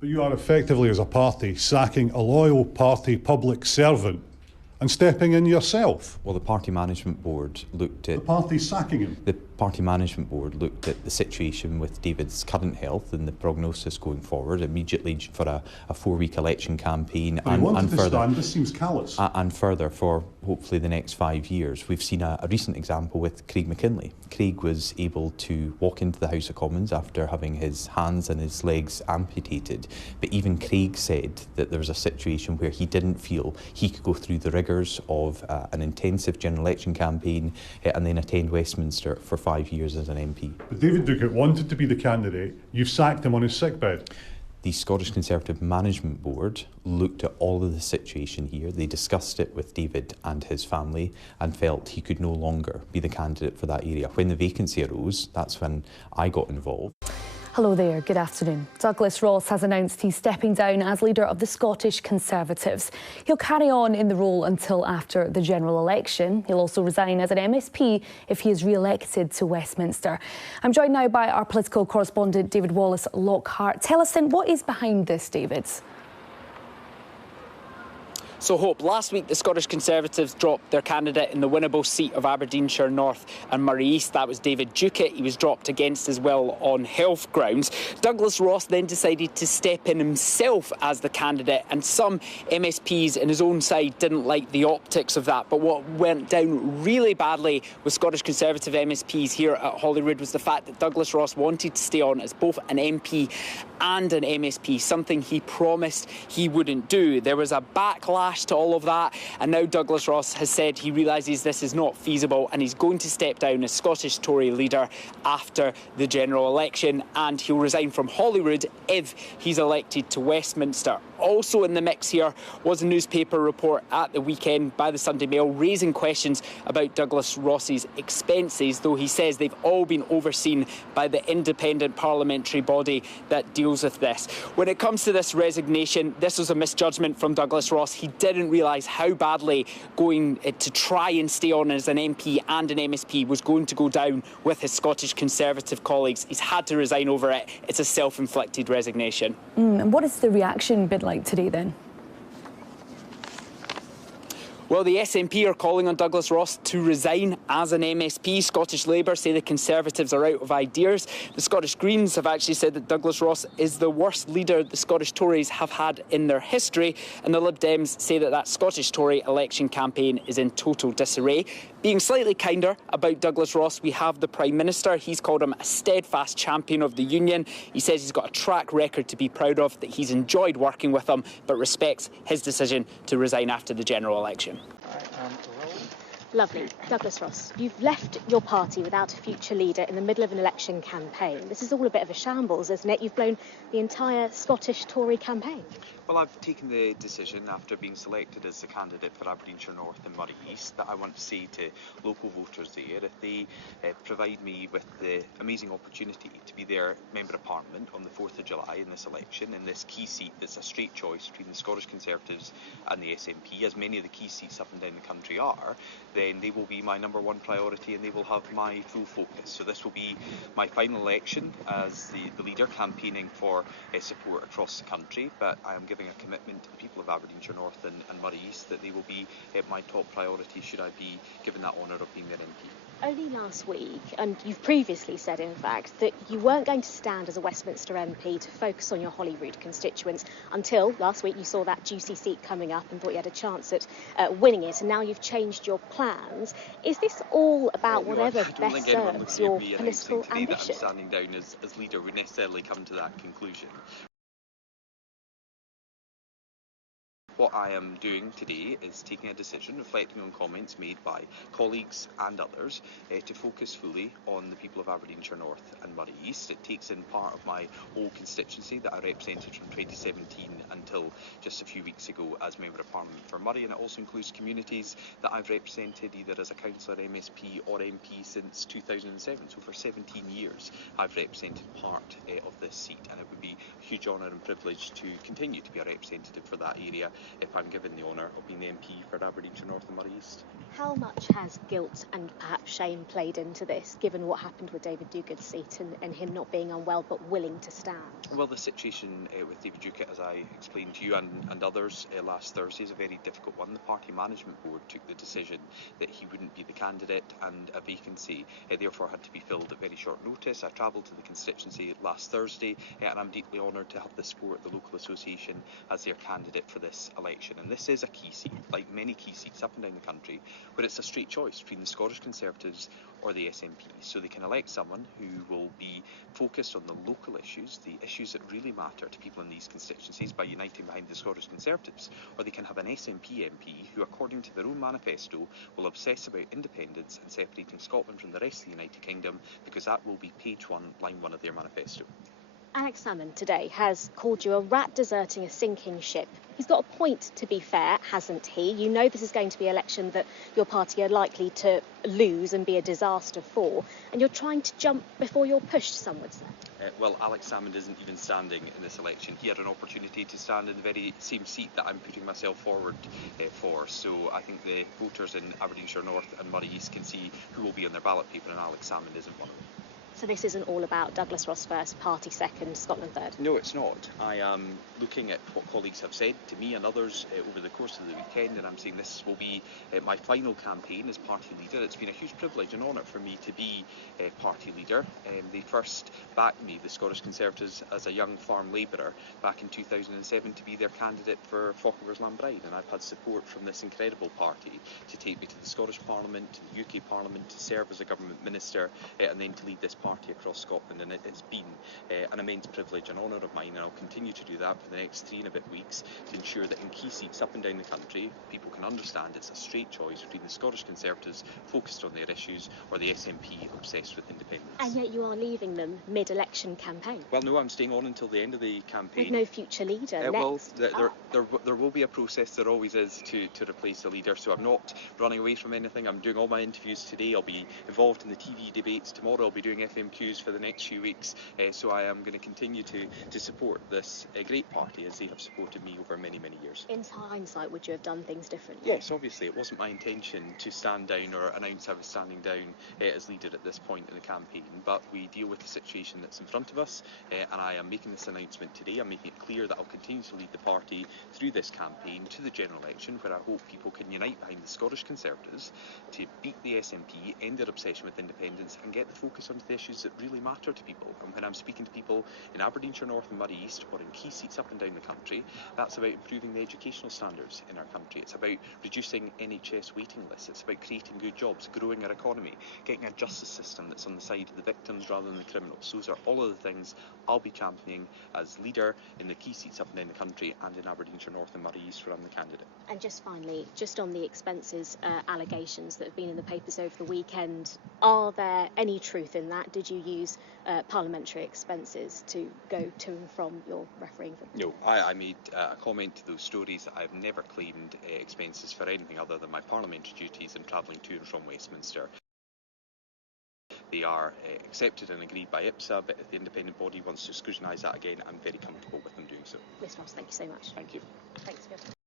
But you are effectively, as a party, sacking a loyal party public servant and stepping in yourself. Well, the party management board looked at... The party's sacking him. The party management board looked at the situation with David's current health and the prognosis going forward immediately for a 4-week election campaign and further. This seems callous. And further for hopefully the next 5 years. We've seen a recent example with Craig McKinley. Craig was able to walk into the House of Commons after having his hands and his legs amputated. But even Craig said that there was a situation where he didn't feel he could go through the rigours of an intensive general election campaign and then attend Westminster for 5 years as an MP. But David Duguid wanted to be the candidate. You've sacked him on his sickbed. The Scottish Conservative Management Board looked at all of the situation here. They discussed it with David and his family and felt he could no longer be the candidate for that area. When the vacancy arose, that's when I got involved. Hello there, good afternoon. Douglas Ross has announced he's stepping down as leader of the Scottish Conservatives. He'll carry on in the role until after the general election. He'll also resign as an MSP if he is re-elected to Westminster. I'm joined now by our political correspondent David Wallace-Lockhart. Tell us then, what is behind this, David? So, Hope, last week the Scottish Conservatives dropped their candidate in the winnable seat of Aberdeenshire North and Moray East. That was David Duguid. He was dropped against his will on health grounds. Douglas Ross then decided to step in himself as the candidate, and some MSPs in his own side didn't like the optics of that. But what went down really badly with Scottish Conservative MSPs here at Holyrood was the fact that Douglas Ross wanted to stay on as both an MP and an MSP, something he promised he wouldn't do. There was a backlash to all of that, and now Douglas Ross has said he realises this is not feasible and he's going to step down as Scottish Tory leader after the general election, and he'll resign from Holyrood if he's elected to Westminster. Also in the mix here was a newspaper report at the weekend by the Sunday Mail raising questions about Douglas Ross's expenses, though he says they've all been overseen by the independent parliamentary body that deals with this. When it comes to this resignation, this was a misjudgment from Douglas Ross. He didn't realise how badly going to try and stay on as an MP and an MSP was going to go down with his Scottish Conservative colleagues. He's had to resign over it. It's a self-inflicted resignation. And what has the reaction been like today then? Well, the SNP are calling on Douglas Ross to resign as an MSP. Scottish Labour say the Conservatives are out of ideas. The Scottish Greens have actually said that Douglas Ross is the worst leader the Scottish Tories have had in their history. And the Lib Dems say that Scottish Tory election campaign is in total disarray. Being slightly kinder about Douglas Ross, we have the Prime Minister. He's called him a steadfast champion of the Union. He says he's got a track record to be proud of, that he's enjoyed working with him, but respects his decision to resign after the general election. Lovely. Douglas Ross, you've left your party without a future leader in the middle of an election campaign. This is all a bit of a shambles, isn't it? You've blown the entire Scottish Tory campaign. Well, I've taken the decision after being selected as the candidate for Aberdeenshire North and Moray East that I want to say to local voters there, if they provide me with the amazing opportunity to be their Member of Parliament on the 4th of July in this election, in this key seat that's a straight choice between the Scottish Conservatives and the SNP, as many of the key seats up and down the country are, then they will be my number one priority and they will have my full focus. So this will be my final election as the leader campaigning for support across the country, but I am giving a commitment to the people of Aberdeenshire North and Moray East that they will be my top priority should I be given that honour of being their MP. Only last week, and you've previously said in fact, that you weren't going to stand as a Westminster MP to focus on your Holyrood constituents until last week you saw that juicy seat coming up and thought you had a chance at winning it, and now you've changed your plans. Is this all about whatever best serves your political ambition? That I'm standing down as leader would necessarily come to that conclusion. What I am doing today is taking a decision, reflecting on comments made by colleagues and others, to focus fully on the people of Aberdeenshire North and Moray East. It takes in part of my whole constituency that I represented from 2017 until just a few weeks ago as Member of Parliament for Moray, and it also includes communities that I've represented either as a councillor, MSP or MP since 2007. So for 17 years I've represented part of this seat, and it would be a huge honour and privilege to continue to be a representative for that area if I'm given the honour of being the MP for Aberdeenshire North and Moray East. How much has guilt and perhaps shame played into this, given what happened with David Duguid's seat and him not being unwell but willing to stand? Well, the situation with David Duguid, as I explained to you and others last Thursday, is a very difficult one. The party management board took the decision that he wouldn't be the candidate, and a vacancy therefore had to be filled at very short notice. I travelled to the constituency last Thursday, and I'm deeply honoured to have the support of the local association as their candidate for this election. And this is a key seat, like many key seats up and down the country, where it's a straight choice between the Scottish Conservatives or the SNP. So they can elect someone who will be focused on the local issues, the issues that really matter to people in these constituencies, by uniting behind the Scottish Conservatives, or they can have an SNP MP who, according to their own manifesto, will obsess about independence and separating Scotland from the rest of the United Kingdom, because that will be page 1, line 1 of their manifesto. Alex Salmond today has called you a rat deserting a sinking ship. He's got a point, to be fair, hasn't he? You know this is going to be an election that your party are likely to lose and be a disaster for, and you're trying to jump before you're pushed, some would say. Well, Alex Salmond isn't even standing in this election. He had an opportunity to stand in the very same seat that I'm putting myself forward for. So I think the voters in Aberdeenshire North and Moray East can see who will be on their ballot paper, and Alex Salmond isn't one of them. So this isn't all about Douglas Ross first, party second, Scotland third? No, it's not. I am looking at what colleagues have said to me and others over the course of the weekend, and I'm saying this will be my final campaign as party leader. It's been a huge privilege and honour for me to be party leader. They first backed me, the Scottish Conservatives, as a young farm labourer back in 2007 to be their candidate for Fochabers Lambride, and I've had support from this incredible party to take me to the Scottish Parliament, to the UK Parliament, to serve as a government minister, and then to lead this party across Scotland. And it's been an immense privilege and honour of mine, and I'll continue to do that for the next 3 and a bit weeks to ensure that in key seats up and down the country, people can understand it's a straight choice between the Scottish Conservatives focused on their issues or the SNP obsessed with independence. And yet you are leaving them mid-election campaign. Well, no, I'm staying on until the end of the campaign. With no future leader. Well, there will be a process, there always is, to replace the leader, so I'm not running away from anything. I'm doing all my interviews today. I'll be involved in the TV debates tomorrow. I'll be doing FMQs for the next few weeks, so I am going to continue to support this great party as they have supported me over many, many years. In hindsight, would you have done things differently? Yes, obviously. It wasn't my intention to stand down or announce I was standing down as leader at this point in the campaign, but we deal with the situation that's in front of us, and I am making this announcement today. I'm making it clear that I'll continue to lead the party through this campaign to the general election, where I hope people can unite behind the Scottish Conservatives to beat the SNP, end their obsession with independence, and get the focus onto the issues that really matter to people. And when I'm speaking to people in Aberdeenshire North and Moray East, or in key seats up and down the country, that's about improving the educational standards in our country. It's about reducing NHS waiting lists. It's about creating good jobs, growing our economy, getting a justice system that's on the side of the victims rather than the criminals. Those are all of the things I'll be championing as leader in the key seats up and down the country and in Aberdeenshire North and Moray East, where I'm the candidate. And just finally, just on the expenses allegations that have been in the papers over the weekend, are there any truth in that? Did you use parliamentary expenses to go to and from your refereeing? No, I made a comment to those stories. I've never claimed expenses for anything other than my parliamentary duties and travelling to and from Westminster. They are accepted and agreed by IPSA, but if the independent body wants to scrutinise that again, I'm very comfortable with them doing so. Mr. Ross, thank you so much. Thank you. Thanks for your time.